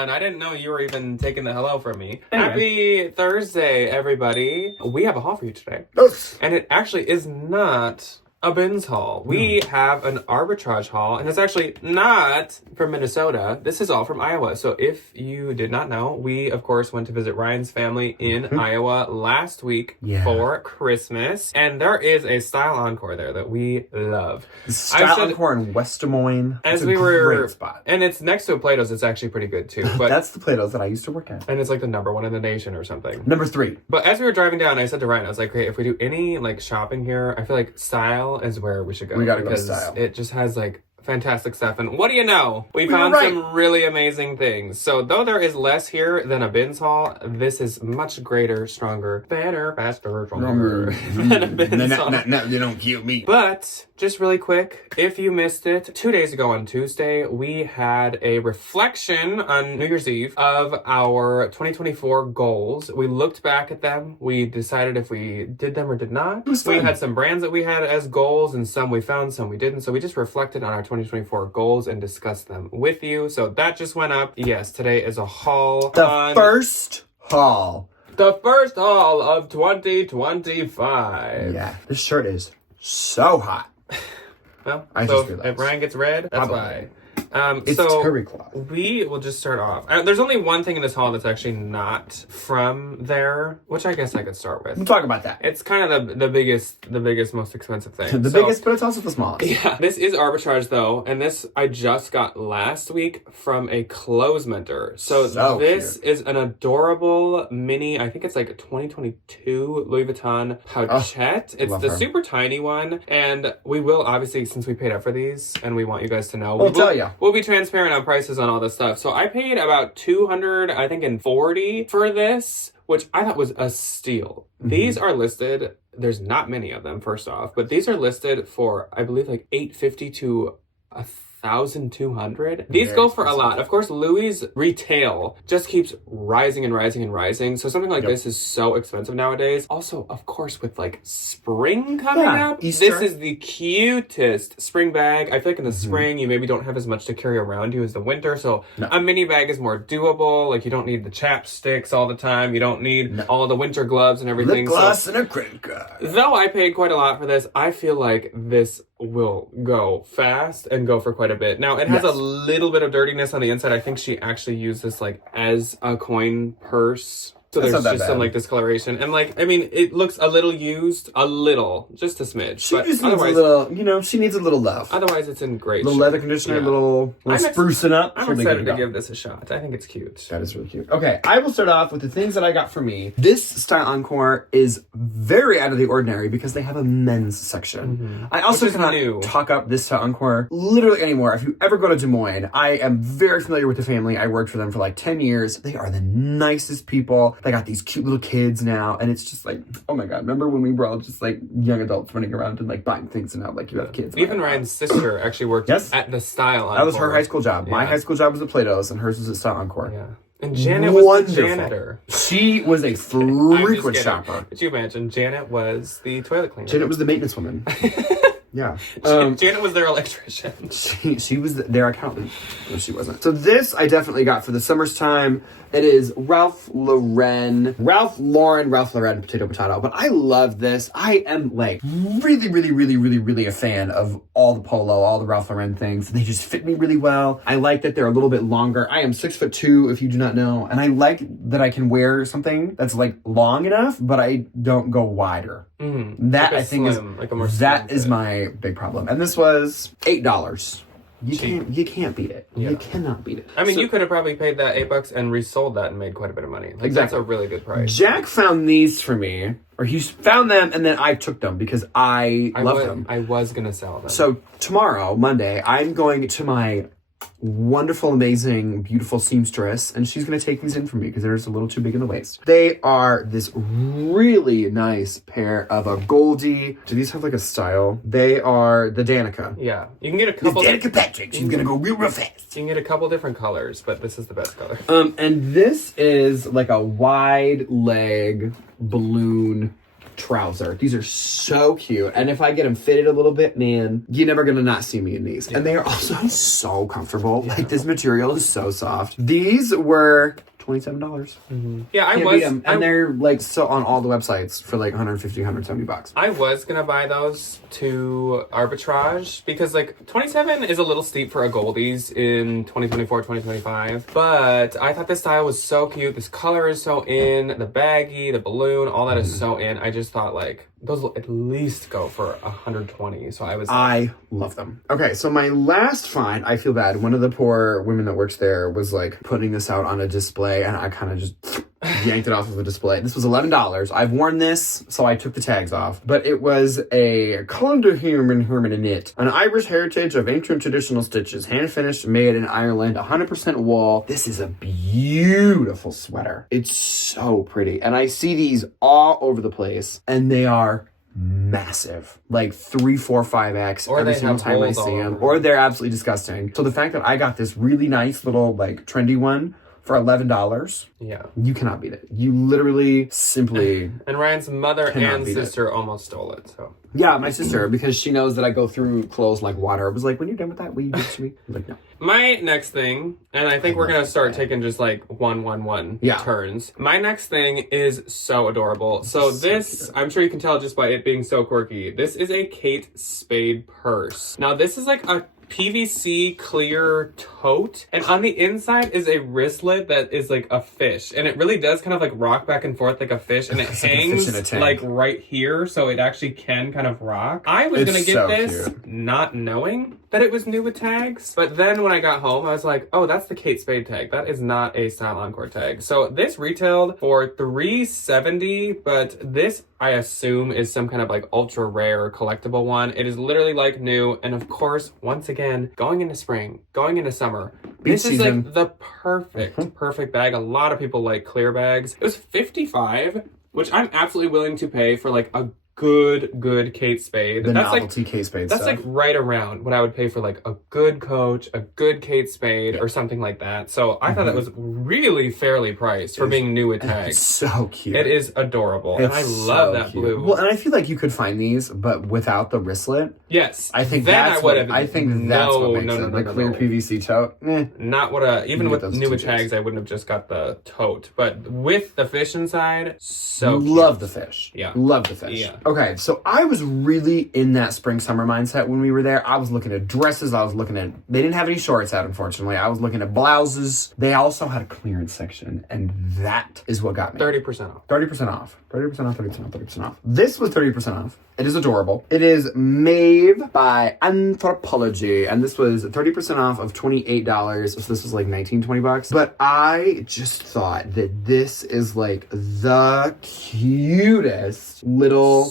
on. I didn't know you were even taking the hello from me. Anyway. Happy Thursday, everybody. We have a haul for you today. Oops. And it actually is not a bins haul. We have an arbitrage haul, and it's actually not from Minnesota. This is all from Iowa. So if you did not know, we, of course, went to visit Ryan's family in Iowa last week for Christmas. And there is a style Encore there that we love. Style Encore in West Des Moines. As it's a great spot. And it's next to a Plato's. It's actually pretty good, too. But that's the Plato's that I used to work at. And it's like the #1 in the nation or something. Number 3. But as we were driving down, I said to Ryan, I was like, hey, if we do any like shopping here, I feel like style is where we should go. We gotta go to style. It just has like fantastic stuff. And what do you know? We found some really amazing things. So though there is less here than a bins haul, this is much greater, stronger, better, faster, stronger than a bins haul. No, you don't cute me. But just really quick, if you missed it, 2 days ago on Tuesday, we had a reflection on New Year's Eve of our 2024 goals. We looked back at them. We decided if we did them or did not. We had some brands that we had as goals, and some we found, some we didn't. So we just reflected on our 2024 goals and discussed them with you. So that just went up. Yes, today is a haul. The first haul of 2025. Yeah, this shirt is so hot. Well, so if Ryan gets red, that's why. It's so terry cloth. We will just start off. There's only one thing in this haul that's actually not from there, which I guess I could start with. We'll talk about that. It's kind of the biggest, most expensive thing. The biggest, but it's also the smallest. Yeah, this is Arbitrage though, and this I just got last week from a clothes mentor. So this is an adorable mini, I think it's like a 2022 Louis Vuitton pouchette. It's the super tiny one, and we will obviously, since we paid up for these, and we want you guys to know, we'll tell you. We'll be transparent on prices on all this stuff. So I paid about $240 for this, which I thought was a steal. These are listed, there's not many of them, first off, but these are listed for, I believe, like $850 to $1,200. These go for a lot. Of course, Louis' retail just keeps rising and rising and rising. So something like this is so expensive nowadays. Also, of course, with like spring coming up, Easter. This is the cutest spring bag. I feel like in the spring, you maybe don't have as much to carry around you as the winter. So a mini bag is more doable. Like you don't need the chapsticks all the time. You don't need all the winter gloves and everything. Lip gloss and a credit card. Though I paid quite a lot for this, I feel like this will go fast and go for quite a bit. Now, it has a little bit of dirtiness on the inside. I think she actually used this like as a coin purse. So there's just some like discoloration. And like, I mean, it looks a little used, just a smidge. She just needs a little, she needs a little love. Otherwise, it's in great shape. Little leather conditioner, little sprucing up. I'm excited to give this a shot. I think it's cute. That is really cute. Okay, I will start off with the things that I got for me. This style Encore is very out of the ordinary because they have a men's section. I also cannot talk up this style Encore literally anymore. If you ever go to Des Moines, I am very familiar with the family. I worked for them for like 10 years. They are the nicest people. They got these cute little kids now, and it's just like, oh my god, remember when we were all just like young adults running around and like buying things, and now like you have kids. Even Ryan's sister actually worked at the Style Encore. That was her high school job. My high school job was at Plato's, and hers was at Style Encore. Yeah. And Janet was the janitor. She was a frequent shopper. Could you imagine? Janet was the toilet cleaner. Janet was the maintenance woman. Yeah. Janet was their electrician. She was their accountant. No, she wasn't. So this I definitely got for the summer's time. It is Ralph Lauren potato. But I love this. I am like really a fan of all the polo, all the Ralph Lauren things. They just fit me really well. I like that they're a little bit longer. I am 6'2", if you do not know. And I like that I can wear something that's like long enough, but I don't go wider. That I think is my big problem. And this was $8. You can't beat it. You cannot beat it. I mean, you could have probably paid that $8 and resold that and made quite a bit of money. Like, that's a really good price. Jack found these for me, or he found them, and then I took them because I love them. I was gonna sell them. So tomorrow, Monday, I'm going to my wonderful, amazing, beautiful seamstress, and she's going to take these in for me because they're just a little too big in the waist. They are this really nice pair of a Goldie. Do these have like a style? They are the Danica. Yeah. You can get a couple. Danica Patrick. She's going to go real fast. You can get a couple different colors, but this is the best color. And this is like a wide leg balloon trouser. These are so cute. And if I get them fitted a little bit, man, you're never gonna not see me in these. And they are also so comfortable. Like, this material is so soft. These were $27. Yeah, I Can't was. beat 'em. And they're like so on all the websites for like 150, 170 bucks. I was gonna buy those to Arbitrage because like 27 is a little steep for a Goldies in 2024, 2025. But I thought this style was so cute. This color is so in. The baggy, the balloon, all that is so in. I just thought like those will at least go for 120. So I love them. Okay, so my last find, I feel bad. One of the poor women that works there was like putting this out on a display, and I kind of just yanked it off of the display. This was $11. I've worn this, so I took the tags off. But it was a Calendar Human knit, an Irish heritage of ancient traditional stitches, hand finished, made in Ireland, 100% wool. This is a beautiful sweater. It's so pretty, and I see these all over the place, and they are massive, like 3, 4, 5X every single time I see them, or they're absolutely disgusting. So the fact that I got this really nice little like trendy one for $11, yeah, you cannot beat it. You literally simply and Ryan's mother and sister almost stole it. So yeah, my sister, because she knows that I go through clothes like water, was like, when you're done with that, will you give it to me? I'm like, no. My next thing, and I think we're gonna start taking just like one turns. My next thing is so adorable. So this, I'm sure you can tell just by it being so quirky. This is a Kate Spade purse. Now this is like a PVC clear tote, and on the inside is a wristlet that is like a fish, and it really does kind of like rock back and forth like a fish, and it hangs like right here, so it actually can kind of rock. I was gonna get this not knowing that it was new with tags, but then when I got home I was like, oh, that's the Kate Spade tag. That is not a Style Encore tag. So this retailed for $370, but this I assume is some kind of like ultra rare collectible one. It is literally like new, and of course, once again, going into spring, going into summer, this is like the perfect bag. A lot of people like clear bags. It was $55, which I'm absolutely willing to pay for like a good Kate Spade. The novelty Kate Spade That's stuff. like right around what I would pay for like a good Coach, a good Kate Spade, or something like that. So I thought that was really fairly priced for being new with tags. It's so cute. It is adorable. And I love that blue. Well, and I feel like you could find these, but without the wristlet. Yes. I think that's what makes it. The clear PVC tote. Not what even with new with tags, I wouldn't have just got the tote. But with the fish inside, so cute. Love the fish. Yeah. Love the fish. Yeah. Okay, so I was really in that spring-summer mindset when we were there. I was looking at dresses. I was looking at... They didn't have any shorts out, unfortunately. I was looking at blouses. They also had a clearance section, and that is what got me. 30% off. 30% off. 30% off, 30% off, 30% off. This was 30% off. It is adorable. It is made by Anthropology, and this was 30% off of $28. So this was like $19-20. But I just thought that this is like the cutest little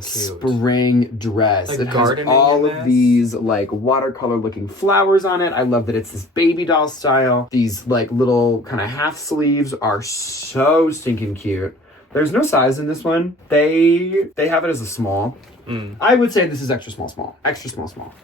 spring dress. Like it has all of these like watercolor looking flowers on it. I love that it's this baby doll style. These like little kind of half sleeves are so stinking cute. There's no size in this one. They have it as a small. I would say this is extra small. Extra small.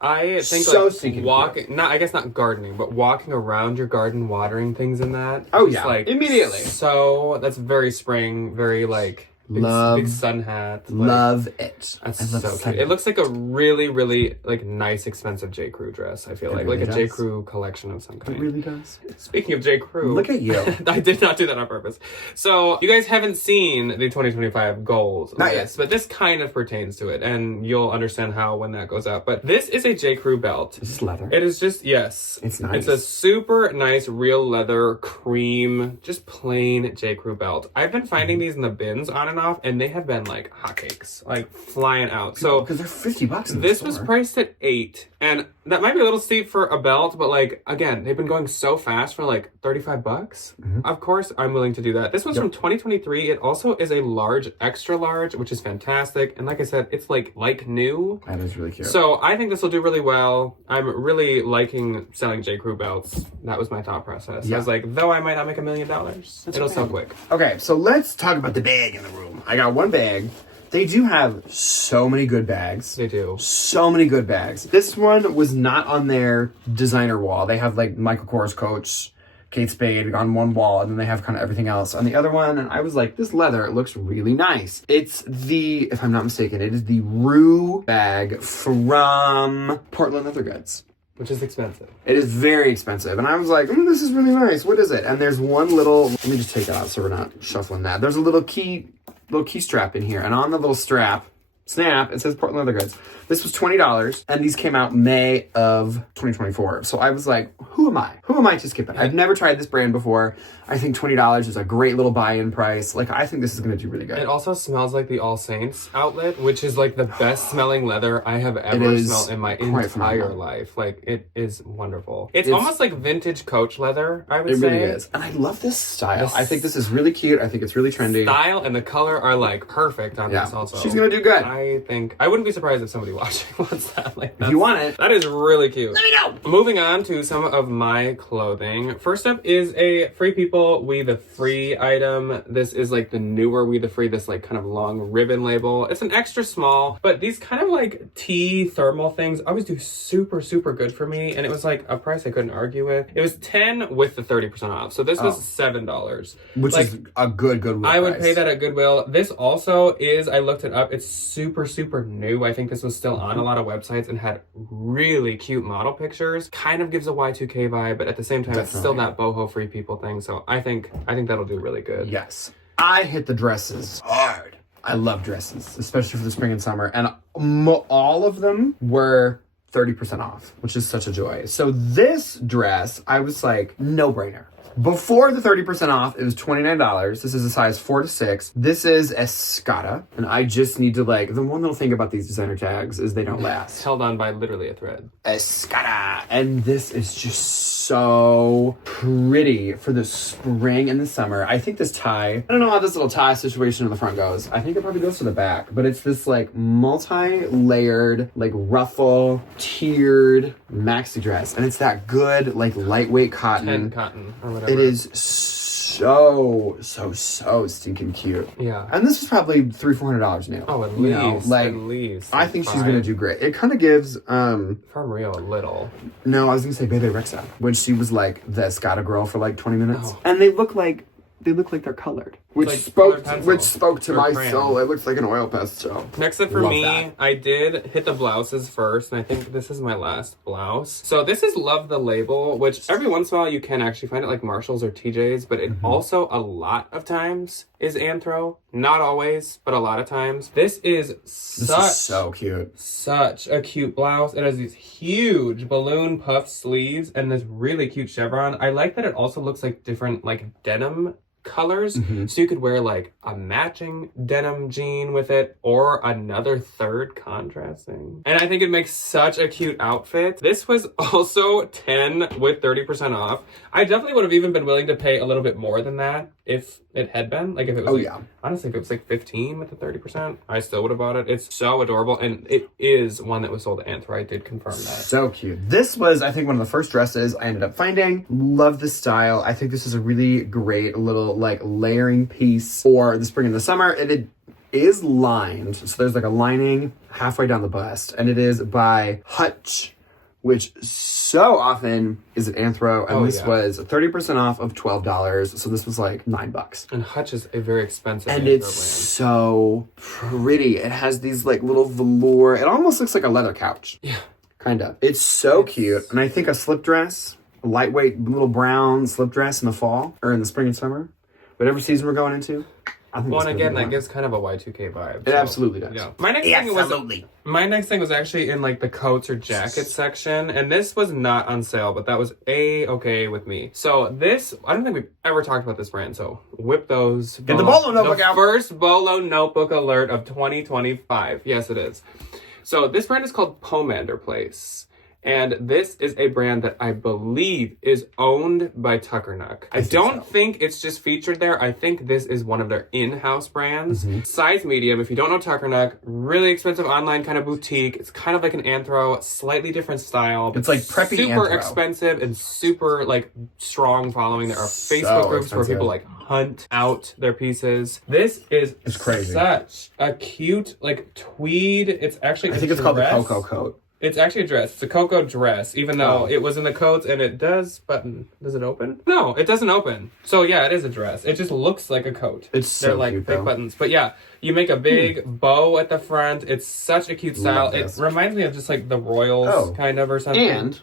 I think so like walking, I guess not gardening, but walking around your garden, watering things in that. Oh yeah, like immediately. So that's very spring, very like big sun hat. Love it. That's so cute. It looks like a really like nice, expensive J. Crew dress. I feel like a J. Crew collection of some kind. It really does. Speaking of J. Crew, look at you. I did not do that on purpose. So you guys haven't seen the 2025 goals, not yet, but this kind of pertains to it, and you'll understand how when that goes out. But this is a J. Crew belt. This is leather. It is just It's nice. It's a super nice real leather cream, just plain J. Crew belt. I've been finding these in the bins on and off, and they have been like hotcakes, like flying out. So because they're $50. This was priced at $8, and that might be a little steep for a belt, but like again, they've been going so fast for like $35. Of course, I'm willing to do that. This one's from 2023. It also is a large, extra large, which is fantastic. And like I said, it's like new. That is really cute. So I think this will do really well. I'm really liking selling J. Crew belts. That was my thought process. I was like, though I might not make $1 million, it'll sell quick. Okay, so let's talk about the bag in the room. I got one bag. They do have so many good bags. They do. So many good bags. This one was not on their designer wall. They have like Michael Kors Coach Kate Spade on one wall, and then they have kind of everything else on the other one. And I was like, this leather, it looks really nice. It's the, if I'm not mistaken, it is the Rue bag from Portland Leather Goods. Which is expensive. It is very expensive. And I was like, this is really nice. What is it? And there's one little, let me just take that out so we're not shuffling that. There's a little key strap in here. And on the little strap, snap, it says Portland Leather Goods. This was $20, and these came out May of 2024. So I was like, who am I? Who am I to skip it? I've never tried this brand before. I think $20 is a great little buy-in price. Like, I think this is going to do really good. It also smells like the All Saints outlet, which is like the best smelling leather I have ever smelled in my entire life. Like, it is wonderful. It's almost like vintage Coach leather, I would say. It really is. And I love this style. I think this is really cute. I think it's really trendy. Style and the color are like perfect on this also. She's going to do good. I wouldn't be surprised if somebody watching wants that. Like, if you want it. That is really cute. Let me know. Moving on to some of my clothing. First up is a Free People We the Free item. This is like the newer We the Free, this like kind of long ribbon label. It's an extra small, but these kind of like tee thermal things always do super, super good for me. And it was like a price I couldn't argue with. It was $10 with the 30% off. So this was $7. Which is a good Goodwill I would pay that at Goodwill. This also is, I looked it up, it's super, super new. I think this was still on a lot of websites and had really cute model pictures. Kind of gives a Y2K vibe, but at the same time, it's still that boho Free People thing. So I think that'll do really good. Yes. I hit the dresses hard. I love dresses, especially for the spring and summer. And all of them were 30% off, which is such a joy. So this dress, I was like, no brainer. Before the 30% off, it was $29. This is a size 4 to 6. This is Escada. And I just need to like, the one little thing about these designer tags is they don't last. Held on by literally a thread. Escada. And this is just so pretty for the spring and the summer. I think this tie, I don't know how this little tie situation in the front goes. I think it probably goes to the back, but it's this like multi-layered, like ruffle, tiered maxi dress. And it's that good, like lightweight cotton. 10 cotton or whatever. It is so stinking cute. Yeah. And this is probably $300-$400 new. Oh, at least. I think she's gonna do great. It kind of gives from Rio a little. No, I was gonna say Bebe Rexha when she was like the Escada girl for like 20 minutes. And they look like they're colored. Which like spoke to my soul. It looks like an oil pastel. Next up for me, I did hit the blouses first, and I think this is my last blouse. So this is Love the Label, which every once in a while you can actually find it like Marshalls or TJ's, but it also a lot of times is Anthro. Not always, but a lot of times. This is so cute. Such a cute blouse. It has these huge balloon puff sleeves and this really cute chevron. I like that it also looks like different like denim colors, so you could wear like a matching denim jean with it or another third contrasting, and I think it makes such a cute outfit. This was also 10 with 30% off. I definitely would have even been willing to pay a little bit more than that if it had been like, if it was honestly, if it was like 15 with the 30%, I still would have bought it. It's so adorable, and it is one that was sold at Anthro. I did confirm that. So cute. This was, I think, one of the first dresses I ended up finding. Love the style. I think this is a really great little like layering piece for the spring and the summer, and it is lined, so there's like a lining halfway down the bust, and it is by Hutch, which so often is at Anthro, and this was 30% off of $12, so this was like $9. And Hutch is a very expensive and Anthro it's brand. So pretty. It has these like little velour, it almost looks like a leather couch. Yeah. Kind of. It's so cute, and I think a slip dress, a lightweight little brown slip dress in the fall, or in the spring and summer, whatever season we're going into. Well, and again, that gives kind of a Y2K vibe. It absolutely does. Yeah. My next thing was actually in like the coats or jackets section, and this was not on sale, but that was okay with me. So this, I don't think we've ever talked about this brand, so whip those. Get the Bolo notebook out. First Bolo notebook alert of 2025. Yes, it is. So this brand is called Pomander Place. And this is a brand that I believe is owned by Tuckernuck. I don't think it's just featured there. I think this is one of their in-house brands. Size medium. If you don't know Tuckernuck, really expensive online kind of boutique. It's kind of like an Anthro, slightly different style. It's like preppy super Anthro. Expensive and super like strong following. There are Facebook groups where people like hunt out their pieces. This is crazy. Such a cute like tweed. It's actually I think it's called the Cocoa Coat. It's actually a dress. It's a Coco dress, even though it was in the coats and it does button. Does it open? No, it doesn't open. So yeah, it is a dress. It just looks like a coat. It's so They're like cute, big though. buttons. But yeah, you make a big bow at the front. It's such a cute style. It reminds me of just like the Royals kind of or something. And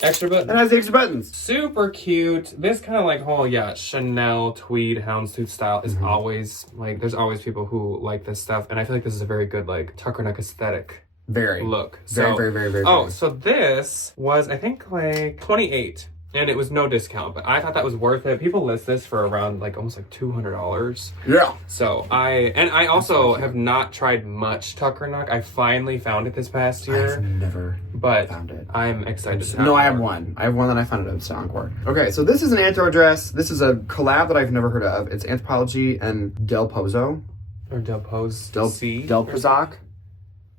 extra buttons. It has the extra buttons. Super cute. This kind of like whole Chanel tweed houndstooth style is always like, there's always people who like this stuff, and I feel like this is a very good like Tuckernuck aesthetic. Look. Very. Oh, so this was I think like 28, and it was no discount, but I thought that was worth it. People list this for around like almost like $200. Yeah. So I also have not tried much Tuckernuck. I finally found it this past year. I've never found it. I'm excited to have No, I have one. I have one that I found at Encore. Okay, so this is an anthro dress. This is a collab that I've never heard of. It's Anthropologie and Del Pozo. Or Del Poz. Del Pozac.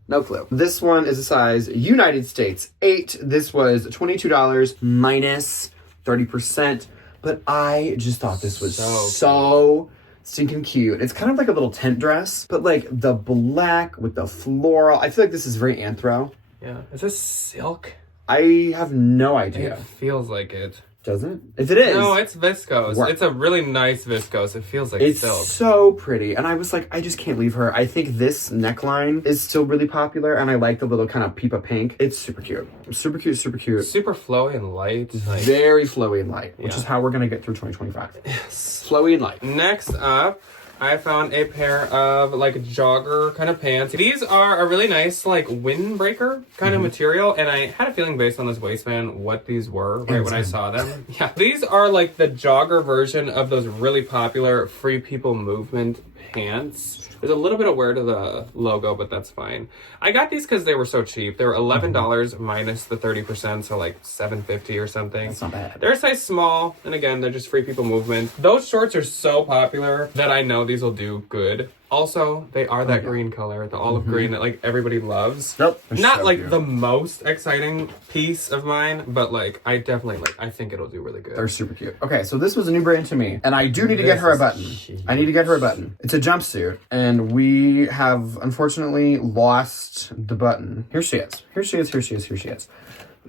No clue. This one is a size United States 8. This was $22 minus 30%. But I just thought this was so stinking cute. It's kind of like a little tent dress, but like the black with the floral. I feel like this is very anthro. Yeah. Is this silk? I have no idea. It feels like it. Doesn't? If it is. No, it's viscose. It's a really nice viscose. It feels like silk. It's so pretty. And I was like, I just can't leave her. I think this neckline is still really popular, and I like the little kind of peepa pink. It's super cute. Super cute. Super flowy and light. Very flowy and light, which is how we're going to get through 2025. Yes. Flowy and light. Next up, I found a pair of like jogger kind of pants. These are a really nice like windbreaker kind of material, and I had a feeling based on this waistband what these were when I saw them. Yeah, these are like the jogger version of those really popular Free People Movement pants. There's a little bit of wear to the logo, but that's fine. I got these because they were so cheap. They were $11 minus the 30%, so like $7.50 or something. That's not bad. They're a size small, and again, they're just Free People Movement. Those shorts are so popular that I know these will do good. Also, they are that green color, the olive green that like everybody loves. Nope. Not so like the most exciting piece of mine, but like I definitely I think it'll do really good. They're super cute. Okay, so this was a new brand to me, and I do need to get her a button. I need to get her a button. It's a jumpsuit, and we have unfortunately lost the button. Here she is. Here she is.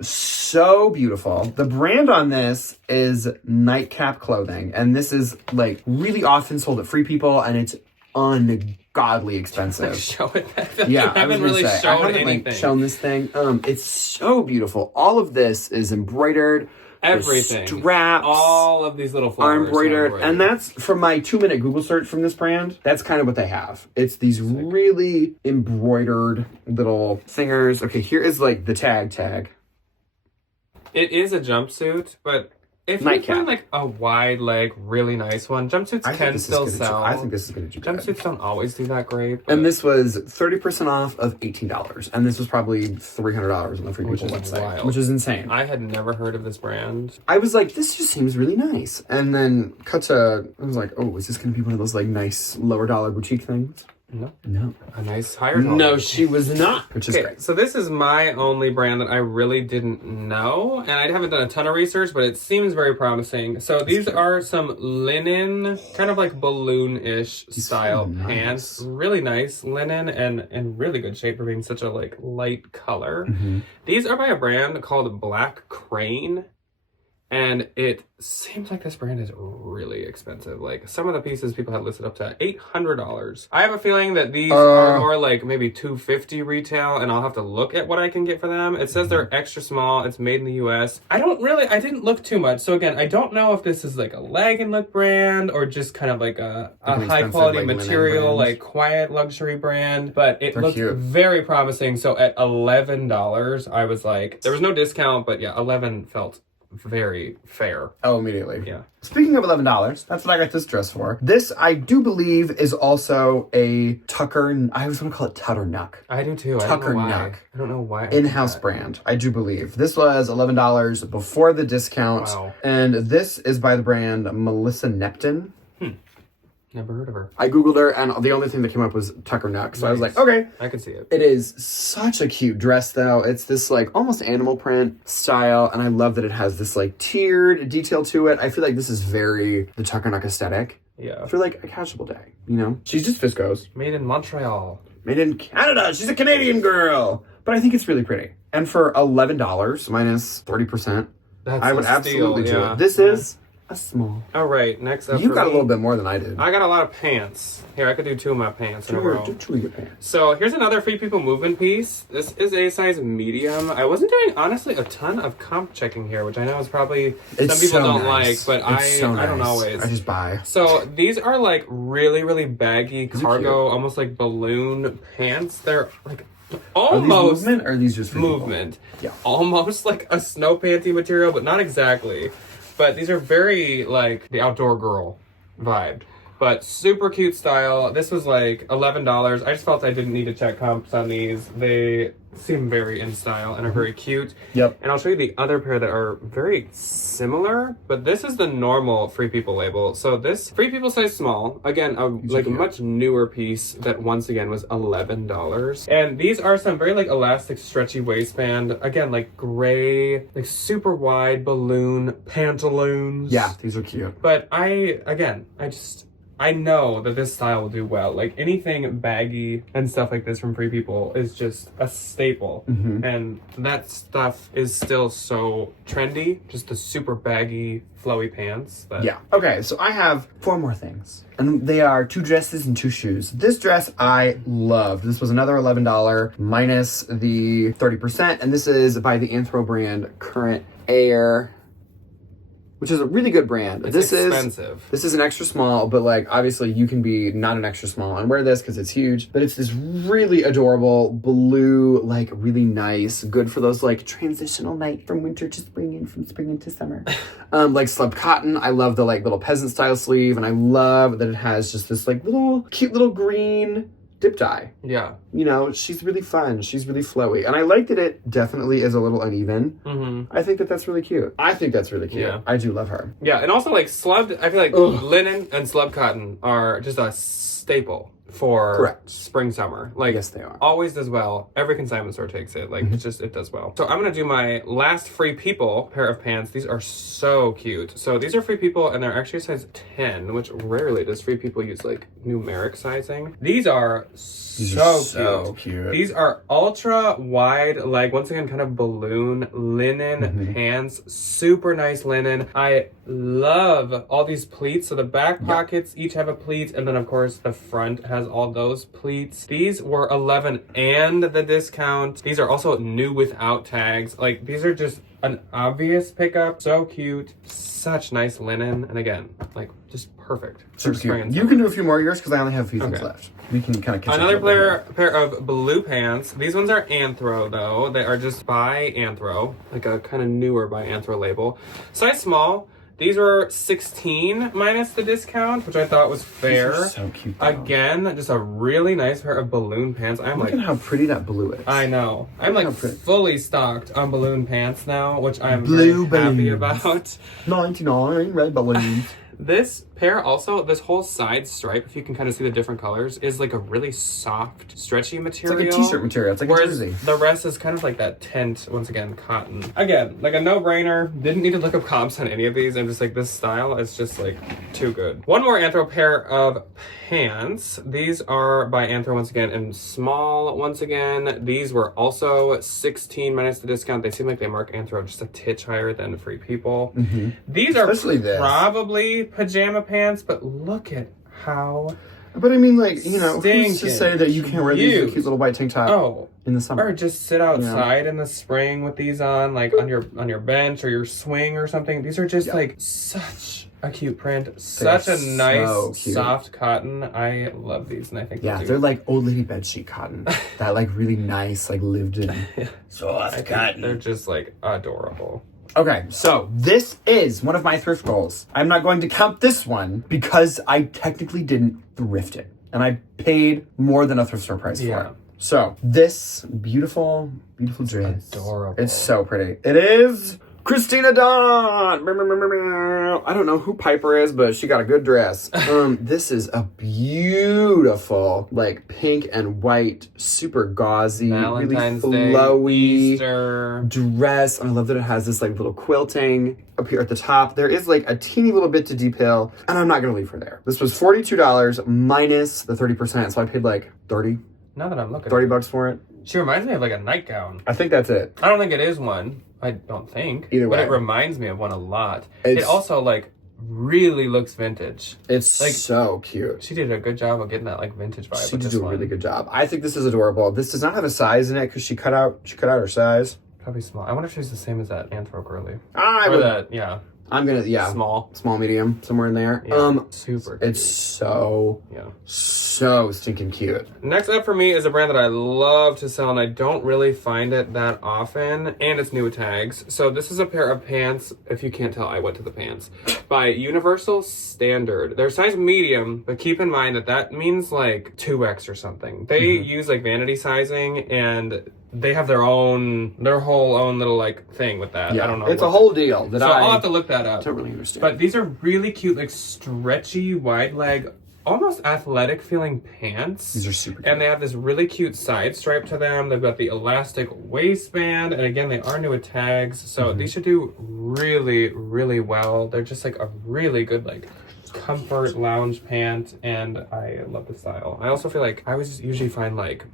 So beautiful. The brand on this is Nightcap Clothing, and this is like really often sold at Free People, and it's ungodly expensive. Show it. Yeah, I haven't really shown anything. Like, shown this thing. It's so beautiful. All of this is embroidered. Everything. Straps. All of these little flowers are embroidered. And that's from my 2-minute Google search from this brand. That's kind of what they have. It's these really embroidered little thingers. Okay, here is like the tag. It is a jumpsuit, but if you find like a wide leg, really nice one, jumpsuits can still sell. I think this is going to do good. Jumpsuits don't always do that great. And this was 30% off of $18. And this was probably $300 on the Free People website. Which is insane. I had never heard of this brand. I was like, this just seems really nice. And then I was like, oh, is this going to be one of those like nice lower dollar boutique things? No. A nice higher dollar. No, she was not. Which is great. So this is my only brand that I really didn't know, and I haven't done a ton of research, but it seems very promising. So these are some linen, kind of like balloon-ish style pants. Really nice linen and really good shape for being such a like light color. These are by a brand called Black Crane. And it seems like this brand is really expensive. Like some of the pieces people had listed up to $800. I have a feeling that these are more like maybe $250 retail, and I'll have to look at what I can get for them. It says they're extra small. It's made in the US. I didn't look too much. So again, I don't know if this is like a leg and look brand or just kind of like a high quality material, like quiet luxury brand, but it looked very promising. So at $11, I was like, there was no discount, but yeah, 11 felt very fair. Oh, immediately. Yeah. Speaking of $11, that's what I got this dress for. This, I do believe, is also a I was going to call it Tuckernuck. I do too. Tuckernuck. I don't know why. In-house brand, I do believe. This was $11 before the discount. Wow. And this is by the brand Melissa Neptune. Never heard of her. I Googled her, and the only thing that came up was Tuckernuck. So I was like, okay. I can see it. It is such a cute dress, though. It's this, like, almost animal print style, and I love that it has this, like, tiered detail to it. I feel like this is very the Tuckernuck aesthetic. Yeah. For, like, a casual day, you know? She's just viscose. Made in Montreal. Made in Canada. She's a Canadian girl. But I think it's really pretty. And for $11 minus 30%, I would absolutely do it. This is a small. All right, next up. You got a little bit more than I did. I got a lot of pants. Here, I could do 2 of my pants in a row. Do 2 of your pants. So here's another Free People movement piece. This is a size medium. I wasn't doing, honestly, a ton of comp checking here, which I know is probably some people don't like, but I don't always. I just buy. So these are like really, really baggy cargo, almost like balloon pants. They're like almost movement, or are these just movement? Yeah, almost like a snow panty material, but not exactly. But these are very like the outdoor girl vibe, but super cute style. This was like $11. I just felt I didn't need to check comps on these. They seem very in style and are very cute. Yep. And I'll show you the other pair that are very similar, but this is the normal Free People label. So this Free People size small, again, a much newer piece that once again was $11. And these are some very like elastic, stretchy waistband. Again, like gray, like super wide balloon pantaloons. Yeah, these are cute. But I know that this style will do well. Like anything baggy and stuff like this from Free People is just a staple. And that stuff is still so trendy. Just the super baggy, flowy pants. Yeah. Okay, so I have 4 more things. And they are 2 dresses and 2 shoes. This dress I love. This was another $11 minus the 30%. And this is by the Anthro brand Current Air, which is a really good brand. It's expensive. This is an extra small, but like obviously you can be not an extra small and wear this because it's huge. But it's this really adorable blue, like really nice, good for those like transitional night from winter to spring and from spring into summer. Like slub cotton. I love the like little peasant style sleeve, and I love that it has just this like little cute little green dip dye. Yeah. You know, she's really fun. She's really flowy. And I like that it definitely is a little uneven. I think that that's really cute. I think that's really cute. Yeah. I do love her. Yeah, and also like slubbed, I feel like linen and slub cotton are just a staple for spring, summer. Like, yes, they are. Always does well. Every consignment store takes it. Like, it does well. So I'm going to do my last Free People pair of pants. These are so cute. So these are Free People, and they're actually size 10, which rarely does Free People use, like, numeric sizing. These are so cute. These are ultra wide, like, once again, kind of balloon linen pants. Super nice linen. I love all these pleats. So the back pockets each have a pleat, and then, of course, the front has all those pleats. These were $11 and the discount. These are also new without tags. Like, these are just an obvious pickup. So cute. Such nice linen. And again, like, just perfect. Super cute. You can do a few more of yours because I only have a few things left. We can kind of catch another pair of blue pants. These ones are Anthro though. They are just by Anthro, like a kind of newer by Anthro label. Size small. These were 16 minus the discount, which I thought was fair. These are so cute, though. Again, just a really nice pair of balloon pants. Look at how pretty that blue is. I know. I'm like fully stocked on balloon pants now, which I'm very happy about. 99 red balloons. This pair also, this whole side stripe, if you can kind of see the different colors, is like a really soft, stretchy material. It's like a t-shirt material. It's like a jersey. The rest is kind of like that tint, once again, cotton. Again, like a no-brainer. Didn't need to look up comps on any of these. I'm just like, this style is just like too good. One more Anthro pair of pants. These are by Anthro once again in small once again. These were also 16 minus the discount. They seem like they mark Anthro just a titch higher than Free People. These are probably pajama pants, but look at how. But I mean, like, you know, who's to say that you can't wear these with a cute little white tank top in the summer? Or just sit outside in the spring with these on, like on your bench or your swing or something. These are just like such a cute print, such a nice soft cotton. I love these, and I think they're like old lady bedsheet cotton. That like really nice, like lived in soft cotton. They're just like adorable. Okay, so this is one of my thrift goals. I'm not going to count this one because I technically didn't thrift it. And I paid more than a thrift store price for it. So this beautiful, beautiful dress. Adorable. It's so pretty. It is Christina Dawn. I don't know who Piper is, but she got a good dress. This is a beautiful, like pink and white, super gauzy, Valentines really flowy Easter dress. And I love that it has this like little quilting up here at the top. There is like a teeny little bit to detail, and I'm not gonna leave her there. This was $42 minus the 30%, so I paid like 30. Now that I'm looking. $30 for it. She reminds me of like a nightgown. I think that's it. I don't think it is one. I don't think. Either way. But it reminds me of one a lot. It also like really looks vintage. It's like so cute. She did a good job of getting that like vintage vibe. She did do a really good job. I think this is adorable. This does not have a size in it because she cut out her size. Probably small. I wonder if she's the same as that Anthro girly. I'm gonna small medium somewhere in there. Yeah, super cute. It's so stinking cute. Next up for me is a brand that I love to sell and I don't really find it that often, and it's new tags. So this is a pair of pants. If you can't tell, I went to the pants by Universal Standard. They're size medium, but keep in mind that means like 2X or something. They use like vanity sizing, and they have their whole own little like thing with that. Yeah, I don't know. It's a whole deal. I'll have to look that up. I don't really understand. But these are really cute, like stretchy, wide leg, almost athletic feeling pants. These are super cute. And they have this really cute side stripe to them. They've got the elastic waistband. And again, they are new with tags. So these should do really, really well. They're just like a really good like comfort lounge pant. And I love the style. I also feel like I always usually find like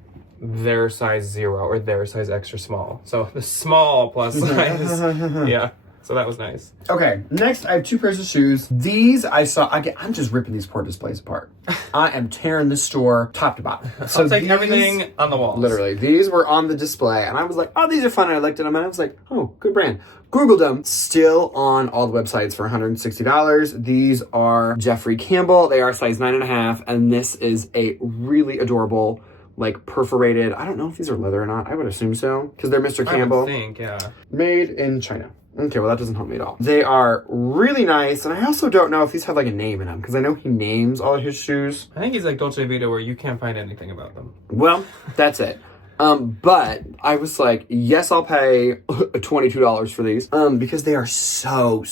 their size 0 or their size extra small. So the small plus size. Yeah. So that was nice. Okay, next I have 2 pairs of shoes. These I'm just ripping these poor displays apart. I am tearing this store top to bottom. So I'll take everything on the walls. Literally, these were on the display, and I was like, oh, these are fun. And I looked at them, and I was like, oh, good brand. Googled them. Still on all the websites for $160. These are Jeffrey Campbell. They are size 9.5, and this is a really adorable, like perforated. I don't know if these are leather or not. I would assume so, because they're Mr. Campbell. I would think, yeah. Made in China. Okay, well that doesn't help me at all. They are really nice, and I also don't know if these have like a name in them, because I know he names all of his shoes. I think he's like Dolce Vita, where you can't find anything about them. Well, that's it. But I was like, yes, I'll pay $22 for these, because they are so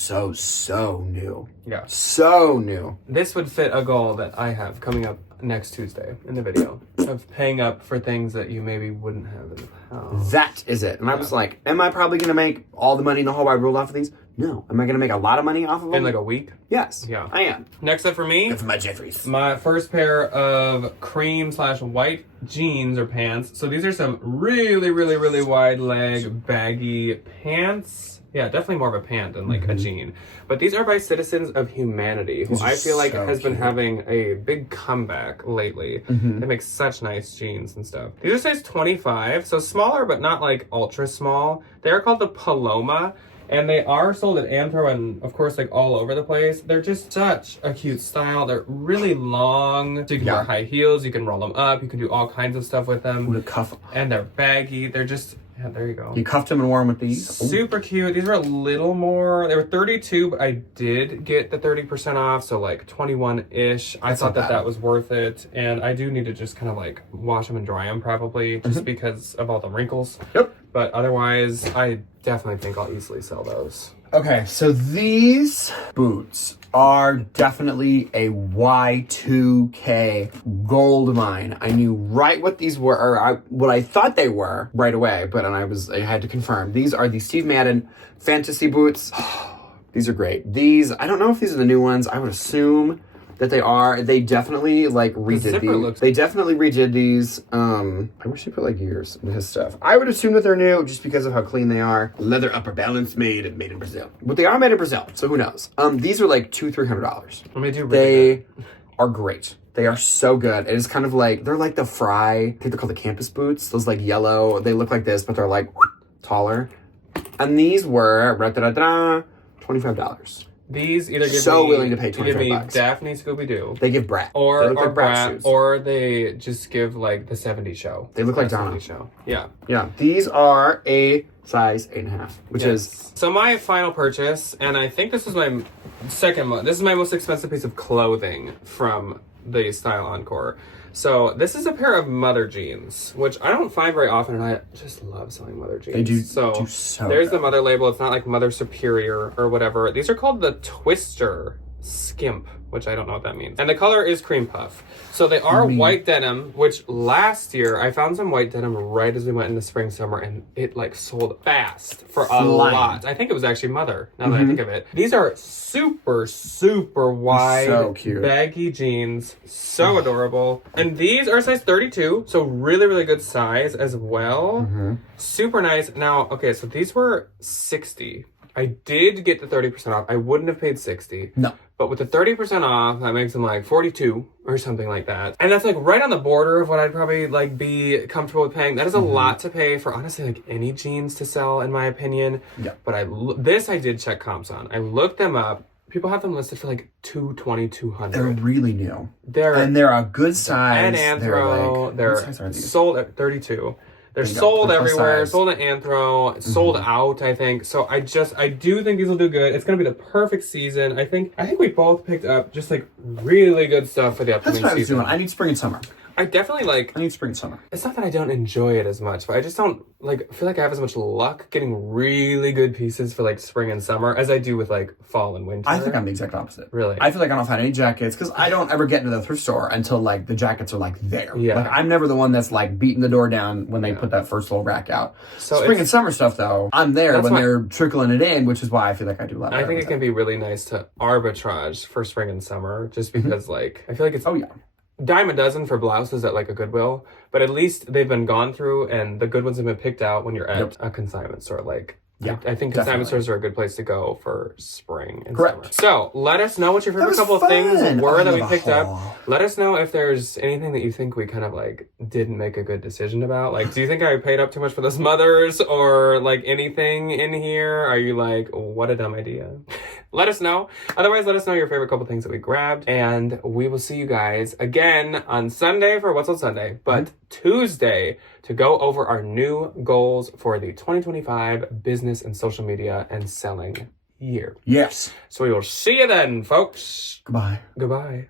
new. Yeah. So new. This would fit a goal that I have coming up next Tuesday in the video of paying up for things that you maybe wouldn't have in the past. That is it. And I was like, am I probably going to make all the money in the whole wide world off of these? No. Am I going to make a lot of money off of them? In like a week? Yes. Yeah. I am. Next up for me, for my Jeffries. My first pair of cream/white jeans or pants. So these are some really wide leg baggy pants. Yeah, definitely more of a pant than like a jean. But these are by Citizens of Humanity, who I feel like has been having a big comeback lately. They make such nice jeans and stuff. These are size 25, so smaller but not like ultra small. They are called the Paloma, and they are sold at Anthro and of course like all over the place. They're just such a cute style. They're really long, so you can wear high heels, you can roll them up, you can do all kinds of stuff with them. With a cuff. And they're baggy. They're just... Yeah, there you go. You cuffed them and wore them with these? Super cute. These were a little more... They were 32, but I did get the 30% off, so like 21-ish. I thought that was worth it. And I do need to just kind of like wash them and dry them probably, just because of all the wrinkles. Yep. But otherwise, I definitely think I'll easily sell those. Okay, so these boots are definitely a Y2K gold mine. I knew right what these were, or what I thought they were right away, but I had to confirm. These are the Steve Madden Fantasy boots. These are great. These, I don't know if these are the new ones. I would assume that they are. They definitely like redid these. They definitely redid these. I wish they put like years into his stuff. I would assume that they're new just because of how clean they are. Leather upper balance made in Brazil. But they are made in Brazil, so who knows? These are like $200-300. They are great. They are so good. It is kind of like, they're like the Fry, I think they're called the campus boots. Those like yellow, they look like this, but they're like taller. And these were $25. These either give willing to pay $25. Daphne Scooby-Doo. They give Brat. Or Brat shoes. Or they just give like the 70s show. They look like Donna. Show. Yeah. Yeah. These are a size 8.5, which is... So my final purchase, and I think this is my this is my most expensive piece of clothing from the style Encore. So this is a pair of mother jeans, which I don't find very often, and I just love selling mother jeans. They do so there's good. The mother label. It's not like Mother Superior or whatever. These are called the Twister skimp, which I don't know what that means. And the color is cream puff. So they are white denim, which last year I found some white denim right as we went into spring, summer, and it like sold fast for a lot. I think it was actually Mother, now that I think of it. These are super, super wide, so cute, baggy jeans. So adorable. And these are size 32, so really, really good size as well. Super nice. Now, okay, so these were $60. I did get the 30% off. I wouldn't have paid $60. No. But with the 30% off, that makes them like $42 or something like that. And that's like right on the border of what I'd probably like be comfortable with paying. That is a lot to pay for honestly like any jeans to sell, in my opinion. Yeah. But I did check comps on. I looked them up. People have them listed for like $220, $200. They're really new. They're a good size. And Anthro. They're sold at 32. They're sold everywhere, sold at Anthro, sold out, I think. So I do think these will do good. It's going to be the perfect season. I think we both picked up just like really good stuff for the upcoming season. That's what I was doing. I need spring and summer. I definitely like... I need spring and summer. It's not that I don't enjoy it as much, but I just don't like feel like I have as much luck getting really good pieces for like spring and summer as I do with like fall and winter. I think I'm the exact opposite. Really? I feel like I don't find any jackets because I don't ever get into the thrift store until like the jackets are like there. Yeah. Like I'm never the one that's like beating the door down when they put that first little rack out. So spring and summer stuff though, I'm there when they're trickling it in, which is why I feel like I do a lot. I think it can be really nice to arbitrage for spring and summer just because like I feel like it's dime a dozen for blouses at like a Goodwill, but at least they've been gone through and the good ones have been picked out when you're at a consignment store. Like, I think consignment stores are a good place to go for spring and summer. So let us know what your favorite couple of things were that we picked up. Let us know if there's anything that you think we kind of like didn't make a good decision about. Like, do you think I paid up too much for those Mothers or like anything in here? Are you like, what a dumb idea? Let us know. Otherwise, let us know your favorite couple things that we grabbed. And we will see you guys again on Sunday for What's on Sunday. But Tuesday to go over our new goals for the 2025 business and social media and selling year. Yes. So we will see you then, folks. Goodbye. Goodbye.